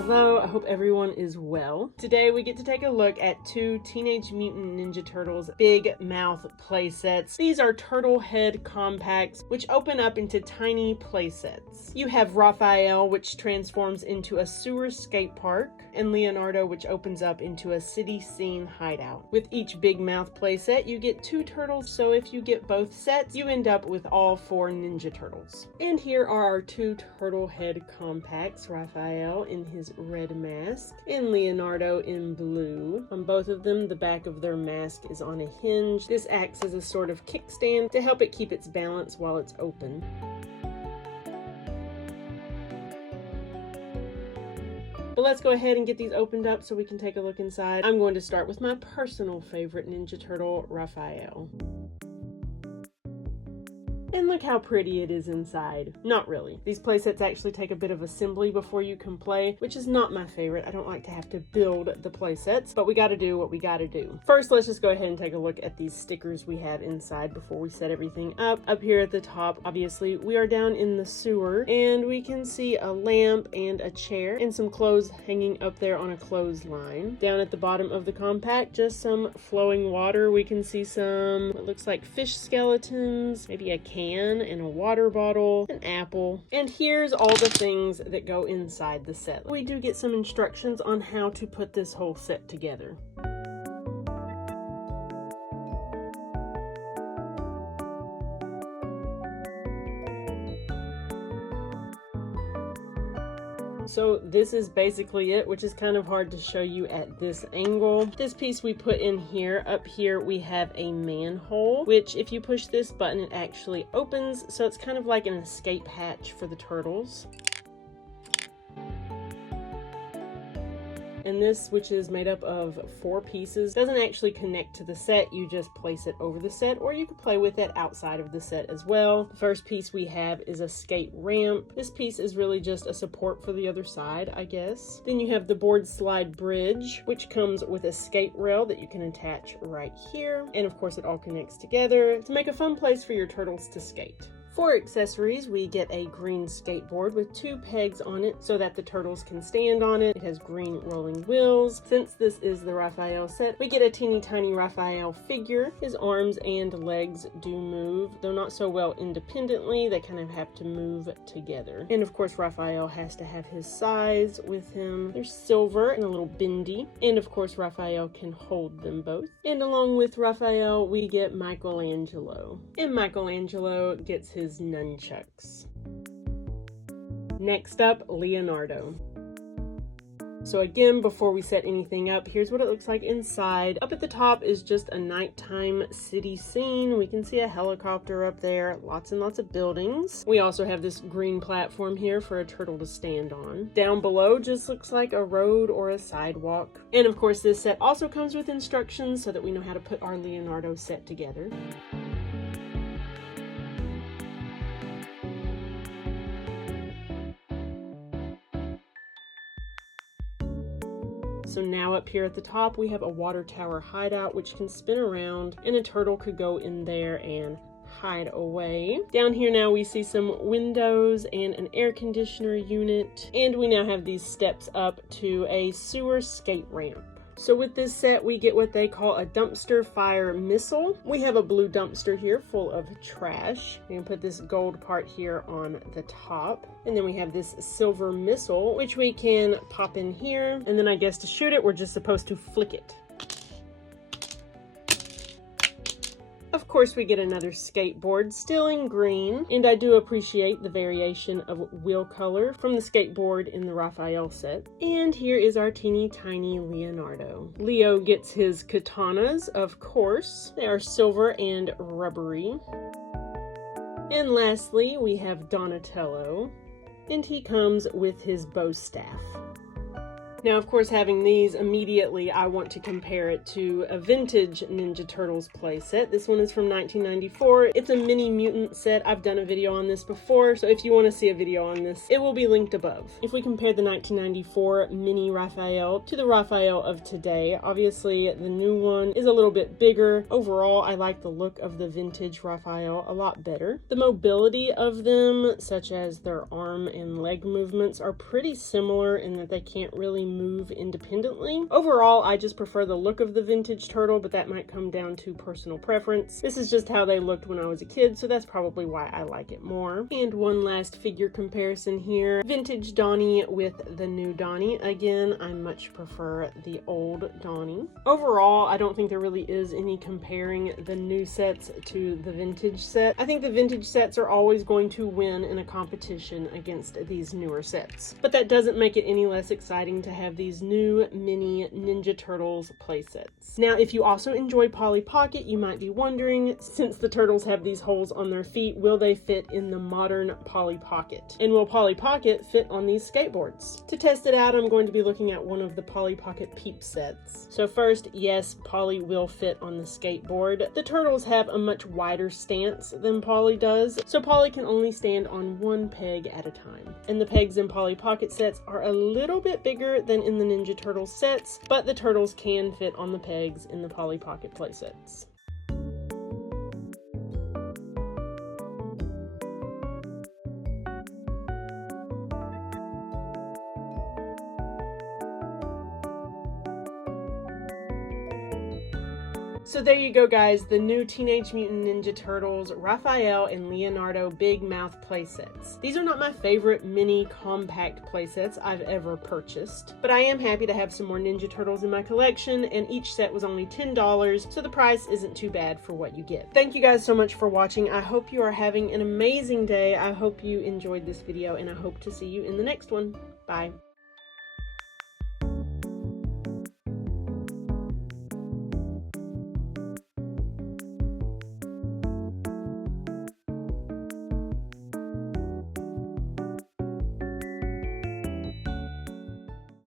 Hello, I hope everyone is well. Today we get to take a look at two Teenage Mutant Ninja Turtles Big Mouth playsets. These are turtle head compacts which open up into tiny playsets. You have Raphael, which transforms into a sewer skate park, and Leonardo, which opens up into a city scene hideout. With each Big Mouth playset you get two turtles, so if you get both sets you end up with all four Ninja Turtles. And here are our two turtle head compacts, Raphael in his red mask and Leonardo in blue. On both of them, the back of their mask is on a hinge. This acts as a sort of kickstand to help it keep its balance while it's open. But let's go ahead and get these opened up so we can take a look inside. I'm going to start with my personal favorite Ninja Turtle, Raphael. And look how pretty it is inside. Not really. These playsets actually take a bit of assembly before you can play, which is not my favorite. I don't like to have to build the playsets, but we gotta do what we gotta do. First, let's just go ahead and take a look at these stickers we have inside before we set everything up. Up here at the top, obviously, we are down in the sewer, and we can see a lamp and a chair and some clothes hanging up there on a clothesline. Down at the bottom of the compact, just some flowing water. We can see some, it looks like fish skeletons, maybe a can and a water bottle, an apple, and here's all the things that go inside the set. We do get some instructions on how to put this whole set together. So this is basically it, which is kind of hard to show you at this angle. This piece we put in here. Up here we have a manhole, which if you push this button it actually opens, so it's kind of like an escape hatch for the turtles. And this, which is made up of 4 pieces, doesn't actually connect to the set. You just place it over the set, or you can play with it outside of the set as well. The first piece we have is a skate ramp. This piece is really just a support for the other side, I guess. Then you have the board slide bridge, which comes with a skate rail that you can attach right here. And of course it all connects together to make a fun place for your turtles to skate. For accessories, we get a green skateboard with 2 pegs on it so that the turtles can stand on it. It has green rolling wheels. Since this is the Raphael set, we get a teeny tiny Raphael figure. His arms and legs do move, though not so well independently. They kind of have to move together. And of course, Raphael has to have his size with him. They're silver and a little bendy. And of course, Raphael can hold them both. And along with Raphael, we get Michelangelo. And Michelangelo gets his nunchucks. Next up, Leonardo. So again, before we set anything up, here's what it looks like inside. Up at the top is just a nighttime city scene. We can see a helicopter up there, lots and lots of buildings. We also have this green platform here for a turtle to stand on. Down below just looks like a road or a sidewalk. And of course, this set also comes with instructions so that we know how to put our Leonardo set together. So now up here at the top, we have a water tower hideout, which can spin around, and a turtle could go in there and hide away. Down here now we see some windows and an air conditioner unit, and we now have these steps up to a sewer skate ramp. So with this set, we get what they call a dumpster fire missile. We have a blue dumpster here full of trash. We can put this gold part here on the top. And then we have this silver missile, which we can pop in here. And then I guess to shoot it, we're just supposed to flick it. Of course, we get another skateboard, still in green, and I do appreciate the variation of wheel color from the skateboard in the Raphael set. And here is our teeny tiny Leonardo. Leo gets his katanas, of course. They are silver and rubbery. And lastly, we have Donatello, and he comes with his bow staff. Now, of course, having these immediately, I want to compare it to a vintage Ninja Turtles playset. This one is from 1994. It's a mini mutant set. I've done a video on this before, so if you want to see a video on this, it will be linked above. If we compare the 1994 mini Raphael to the Raphael of today, obviously the new one is a little bit bigger. Overall, I like the look of the vintage Raphael a lot better. The mobility of them, such as their arm and leg movements, are pretty similar in that they can't really move independently. Overall, I just prefer the look of the vintage turtle, but that might come down to personal preference. This is just how they looked when I was a kid, so that's probably why I like it more. And one last figure comparison here. Vintage Donnie with the new Donnie. Again, I much prefer the old Donnie. Overall, I don't think there really is any comparing the new sets to the vintage set. I think the vintage sets are always going to win in a competition against these newer sets. But that doesn't make it any less exciting to have these new mini Ninja Turtles playsets. Now, if you also enjoy Polly Pocket, you might be wondering, since the turtles have these holes on their feet, will they fit in the modern Polly Pocket? And will Polly Pocket fit on these skateboards? To test it out, I'm going to be looking at one of the Polly Pocket Peep sets. So first, yes, Polly will fit on the skateboard. The turtles have a much wider stance than Polly does, so Polly can only stand on one peg at a time. And the pegs in Polly Pocket sets are a little bit bigger than in the Ninja Turtles sets, but the turtles can fit on the pegs in the Polly Pocket playsets. So there you go, guys, the new Teenage Mutant Ninja Turtles Raphael and Leonardo Big Mouth playsets. These are not my favorite mini compact playsets I've ever purchased, but I am happy to have some more Ninja Turtles in my collection, and each set was only $10, so the price isn't too bad for what you get. Thank you guys so much for watching. I hope you are having an amazing day. I hope you enjoyed this video, and I hope to see you in the next one. Bye.